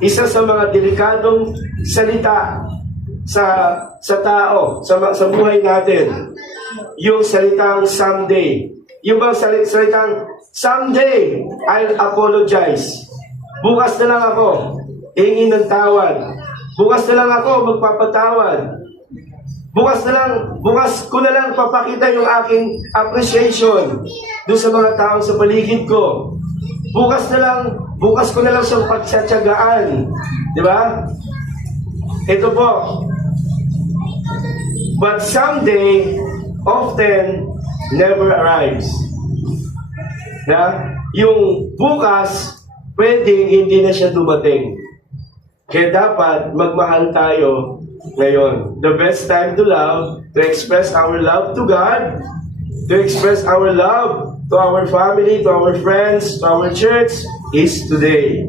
isa sa mga delikadong salita sa tao, sa buhay natin. Yung salitang someday. Yung bang salitang someday, I'll apologize. Bukas na lang ako, hingi ng tawad. Bukas na lang ako, magpapatawad. Bukas ko na lang papakita yung aking appreciation doon sa mga taong sa paligid ko. Bukas ko na lang siyang pagtsatsagaan. Di ba? Ito po. But someday, often, never arrives. Na? Yung bukas, pwedeng hindi na siya dumating. Kaya dapat magmahal tayo ngayon. The best time to love, to express our love to God, to express our love to our family, to our friends, to our church, is today.